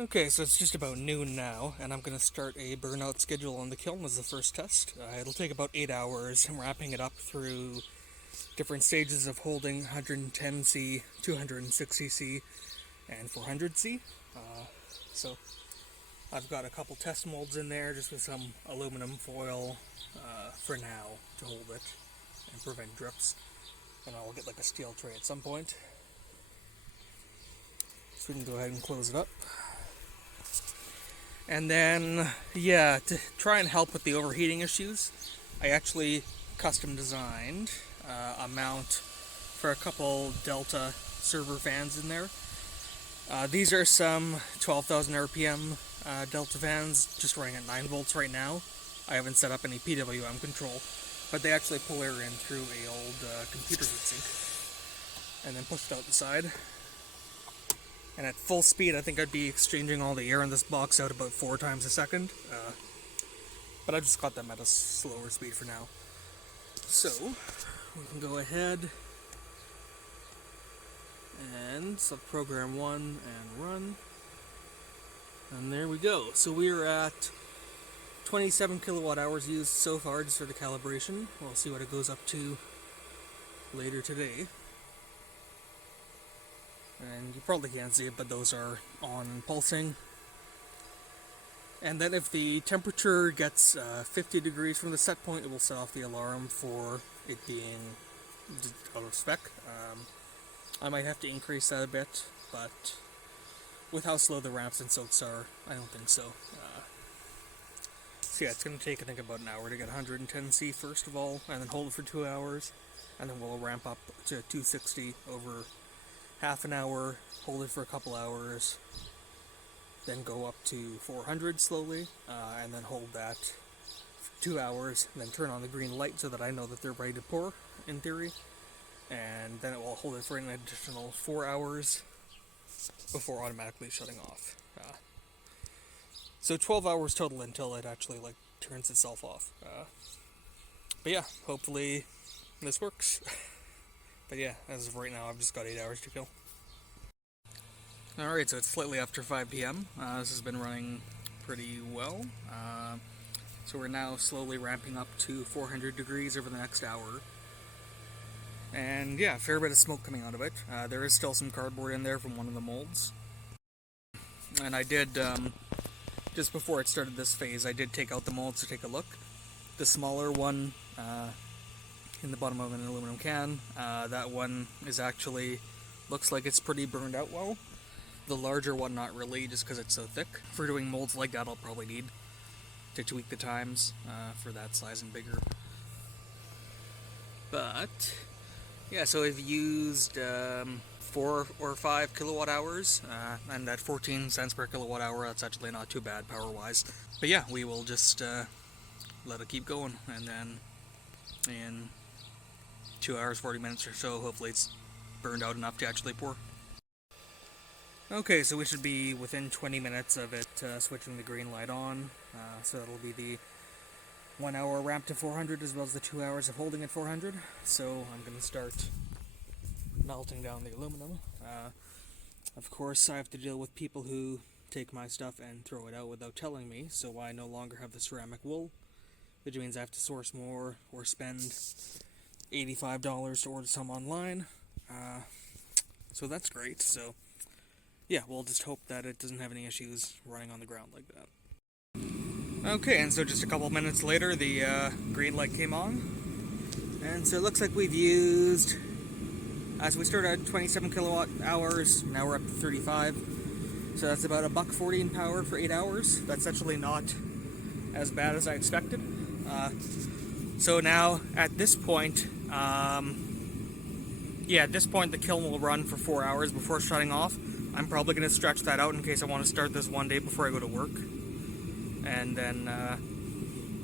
Okay, so it's just about noon now, and I'm going to start a burnout schedule on the kiln as the first test. It'll take about 8 hours. I'm wrapping it up through different stages of holding 110C, 260C, and 400C. So I've got a couple test molds in there just with some aluminum foil for now to hold it and prevent drips. And I'll get like a steel tray at some point. So we can go ahead and close it up. And then, yeah, to try and help with the overheating issues, I actually custom designed a mount for a couple Delta server fans in there. These are some 12,000 RPM Delta fans, just running at 9 volts right now. I haven't set up any PWM control, but they actually pull air in through a old computer heatsink and then push it out the side. And at full speed, I think I'd be exchanging all the air in this box out about 4 times a second. But I just got them at a slower speed for now. So, we can go ahead and set program 1 and run. And there we go. So we're at 27 kilowatt hours used so far just for the calibration. We'll see what it goes up to later today. And you probably can't see it, but those are on and pulsing. And then if the temperature gets 50 degrees from the set point, it will set off the alarm for it being out of spec. I might have to increase that a bit, but with how slow the ramps and soaks are, I don't think so. So yeah, it's going to take, I think, about an hour to get 110C first of all, and then hold it for 2 hours, and then we'll ramp up to 260 over half an hour, hold it for a couple hours, then go up to 400 slowly, and then hold that for 2 hours, and then turn on the green light so that I know that they're ready to pour, in theory, and then it will hold it for an additional 4 hours before automatically shutting off. So 12 hours total until it actually turns itself off. But yeah, hopefully this works. But yeah, as of right now, I've just got 8 hours to kill. Alright, so it's slightly after 5 p.m. This has been running pretty well. So we're now slowly ramping up to 400 degrees over the next hour. And yeah, a fair bit of smoke coming out of it. There is still some cardboard in there from one of the molds. And I did, just before it started this phase, I did take out the molds to take a look. The smaller one, in the bottom of an aluminum can. That one is actually, looks like it's pretty burned out well. The larger one, not really, just because it's so thick. For doing molds like that, I'll probably need to tweak the times for that size and bigger. But, yeah, so I've used 4 or 5 kilowatt hours, and at 14 cents per kilowatt hour, that's actually not too bad power-wise. But yeah, we will just let it keep going, and then in 2 hours, 40 minutes or so, hopefully it's burned out enough to actually pour. Okay, so we should be within 20 minutes of it switching the green light on. So that'll be the 1 hour ramp to 400 as well as the 2 hours of holding at 400. So I'm going to start melting down the aluminum. Of course, I have to deal with people who take my stuff and throw it out without telling me, so I no longer have the ceramic wool, which means I have to source more or spend $85 to order some online. So that's great. So yeah, we'll just hope that it doesn't have any issues running on the ground like that. Okay, and so just a couple minutes later, the green light came on. And so it looks like we've used, as we started at 27 kilowatt hours, now we're up to 35. So that's about $1.40 in power for 8 hours. That's actually not as bad as I expected. So now, at this point, at this point the kiln will run for 4 hours before shutting off. I'm probably going to stretch that out in case I want to start this one day before I go to work. And then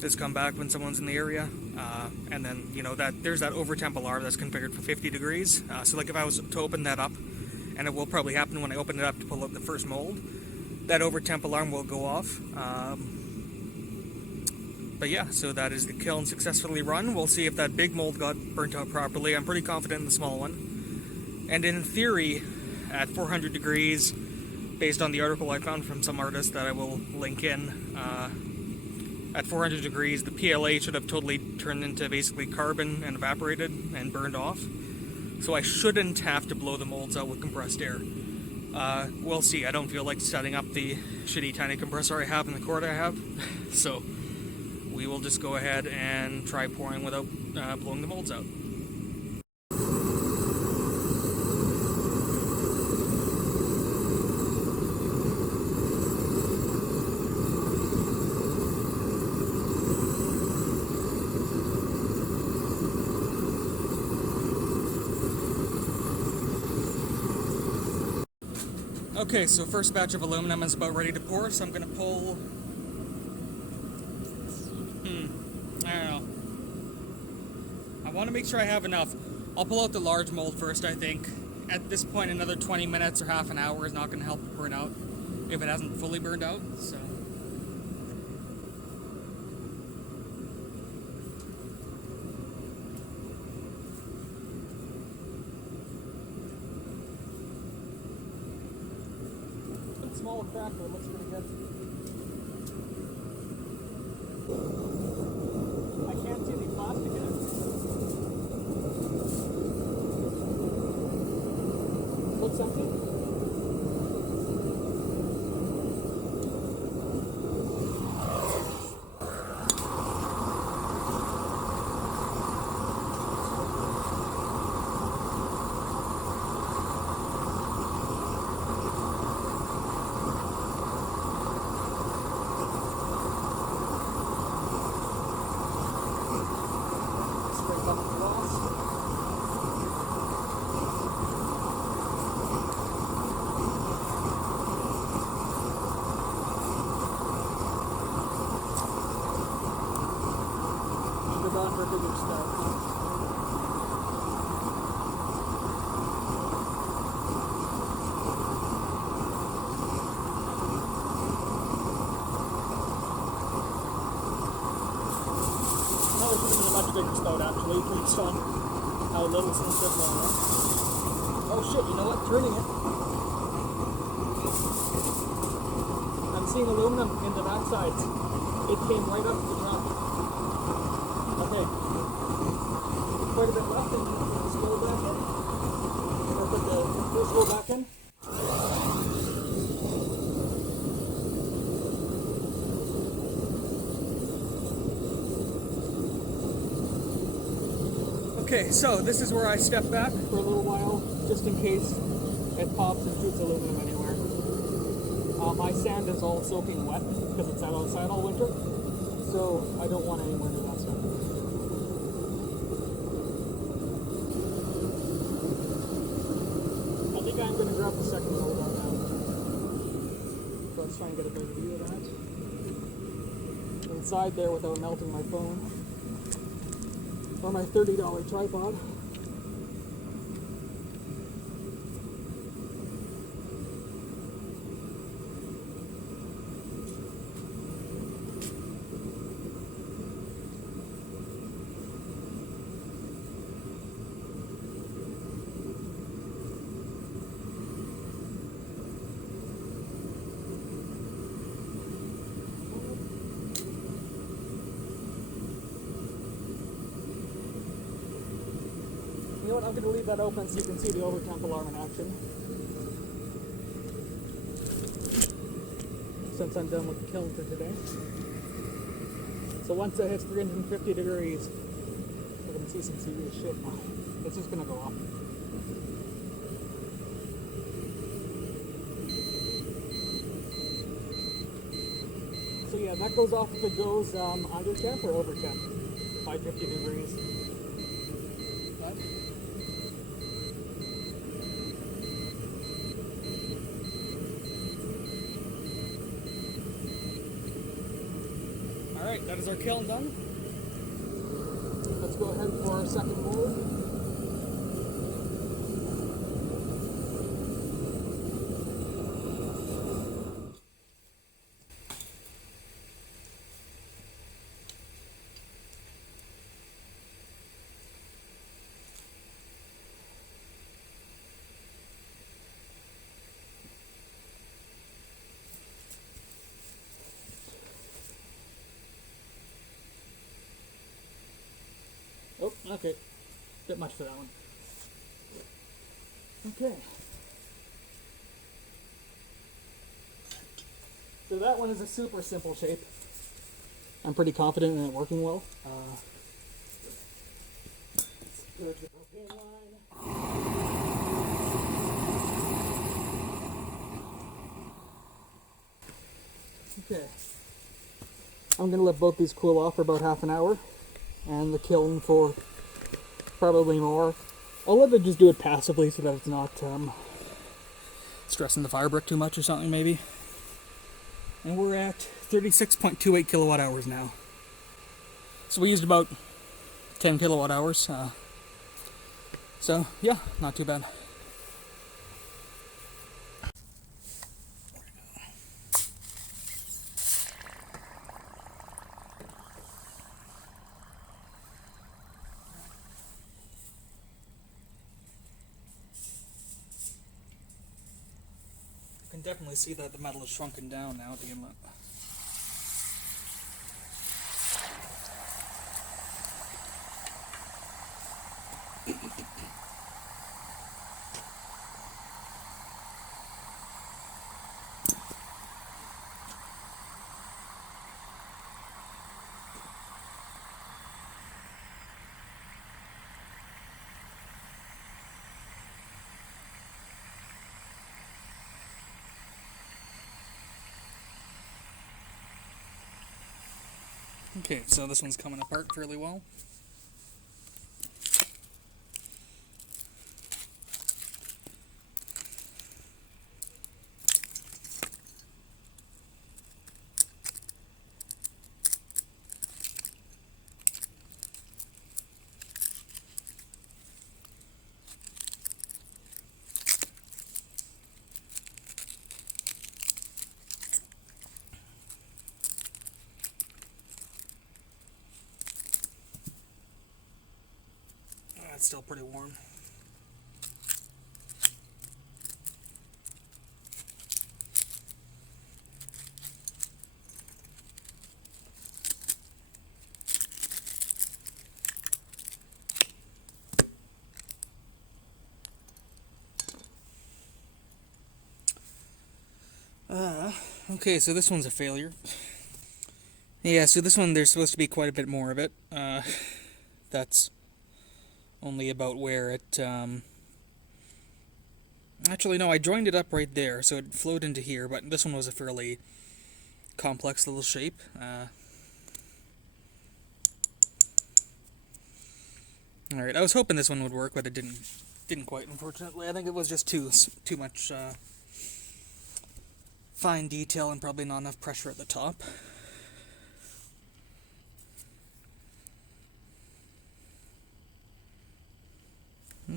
just come back when someone's in the area. And then, there's that over-temp alarm that's configured for 50 degrees. So like if I was to open that up, and it will probably happen when I open it up to pull out the first mold, that over-temp alarm will go off. But yeah, so that is the kiln successfully run. We'll see if that big mold got burnt out properly. I'm pretty confident in the small one. And in theory, at 400 degrees, based on the article I found from some artist that I will link in. At 400 degrees, the PLA should have totally turned into basically carbon and evaporated and burned off. So I shouldn't have to blow the molds out with compressed air. We'll see. I don't feel like setting up the shitty tiny compressor I have in the cord I have. So we will just go ahead and try pouring without blowing the molds out. Okay, so first batch of aluminum is about ready to pour, so I'm going to pull... I don't know. I want to make sure I have enough. I'll pull out the large mold first, I think. At this point, another 20 minutes or half an hour is not going to help it burn out if it hasn't fully burned out, so... Small crack, but it looks pretty good. I can't see any plastic in it. Looks empty. Bigger spout actually, based on how little some shit going on. Oh shit, you know what? Turning it. I'm seeing aluminum in the back sides. It came right up to the top. Okay. Quite a bit left, and put the scroll back in. Or put the first scroll back in. Okay, so this is where I step back for a little while, just in case it pops and shoots aluminum anywhere. My sand is all soaking wet because it's out outside all winter, so I don't want anywhere near that stuff. I think I'm going to grab the second mold on now. So let's try and get a better view of that. Inside there without melting my phone. Or my $30 tripod. You know what, I'm going to leave that open so you can see the overtemp alarm in action. Since I'm done with the kiln for today. So once it hits 350 degrees, we're going to see some serious shit. It's just going to go up. So yeah, that goes off if it goes under temp or over temp by 50 degrees. But alright, that is our kiln done. Let's go ahead for our second mold. Okay, bit much for that one. Okay. So that one is a super simple shape. I'm pretty confident in it working well. Let's go to the propane line. Okay. I'm going to let both these cool off for about half an hour, and the kiln for probably more. I'll let it just do it passively so that it's not stressing the fire brick too much or something maybe. And we're at 36.28 kilowatt hours now. So we used about 10 kilowatt hours. So yeah, not too bad. You can definitely see that the metal is shrunken down now to get my... Okay, so this one's coming apart fairly well. It's still pretty warm. Okay, so this one's a failure. Yeah, so this one, there's supposed to be quite a bit more of it. That's only about where it, actually, no, I joined it up right there, so it flowed into here, but this one was a fairly complex little shape. Alright, I was hoping this one would work, but it didn't quite, unfortunately. I think it was just too much, fine detail and probably not enough pressure at the top.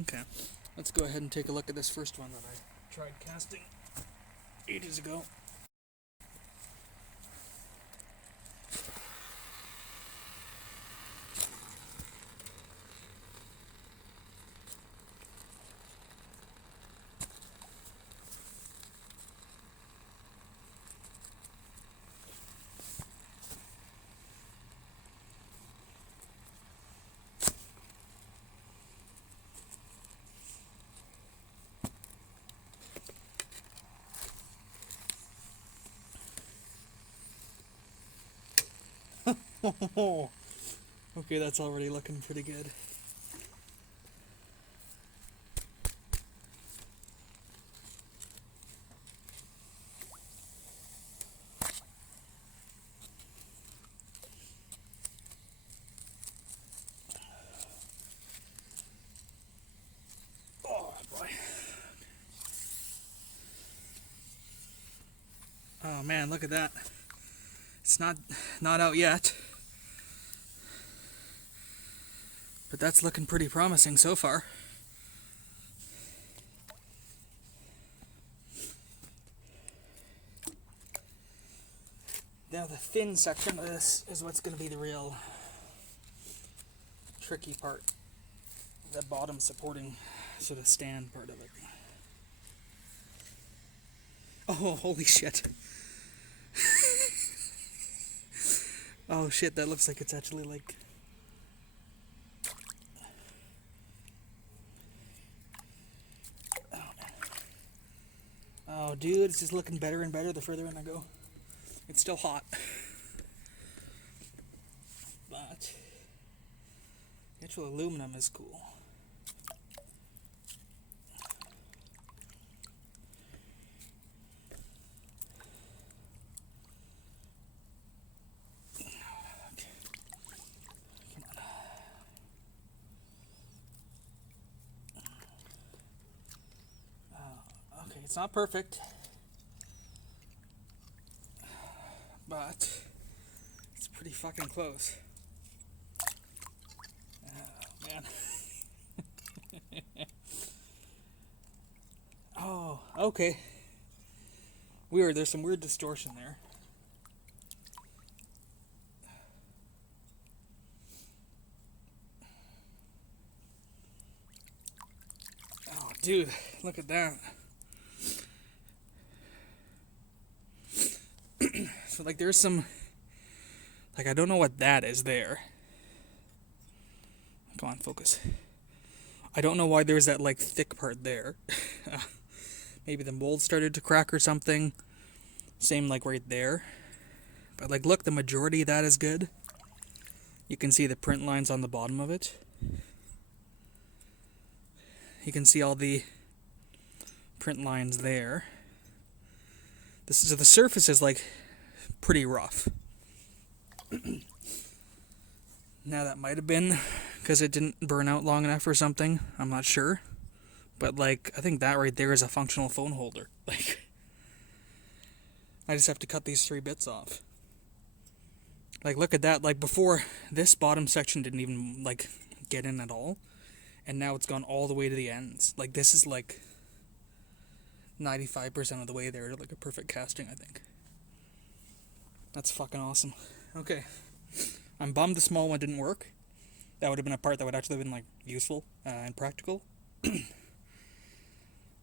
Okay, let's go ahead and take a look at this first one that I tried casting ages ago. Okay, that's already looking pretty good. Oh boy. Oh man, look at that. It's not out yet. But that's looking pretty promising so far. Now the thin section of this is what's going to be the real tricky part. The bottom supporting sort of stand part of it. Oh, holy shit. Oh shit, that looks like it's actually like... Oh, dude, it's just looking better and better the further in I go. It's still hot. But the actual aluminum is cool. Okay, it's not perfect, but it's pretty fucking close. Oh, man. Oh, okay. Weird, there's some weird distortion there. Oh, dude, look at that. So, like, there's some... Like, I don't know what that is there. Come on, focus. I don't know why there's that, like, thick part there. Maybe the mold started to crack or something. Same, like, right there. But, like, look, the majority of that is good. You can see the print lines on the bottom of it. You can see all the print lines there. The surface is, like, pretty rough. Now, that might have been because it didn't burn out long enough or something. I'm not sure. But, like, I think that right there is a functional phone holder. Like, I just have to cut these 3 bits off. Like, look at that. Like, before, this bottom section didn't even, like, get in at all. And now it's gone all the way to the ends. Like, this is, like, 95% of the way there to, like, a perfect casting, I think. That's fucking awesome. Okay. I'm bummed the small one didn't work. That would have been a part that would actually have been, like, useful and practical.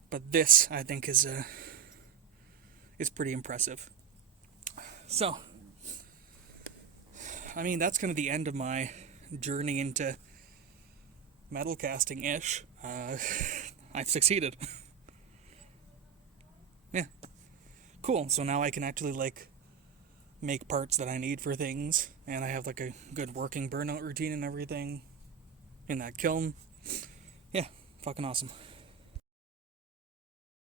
But this, I think, is pretty impressive. So, I mean, that's kind of the end of my journey into metal casting-ish. I've succeeded. Yeah. Cool. So now I can actually, like, make parts that I need for things, and I have, like, a good working burnout routine and everything in that kiln. Yeah, fucking awesome.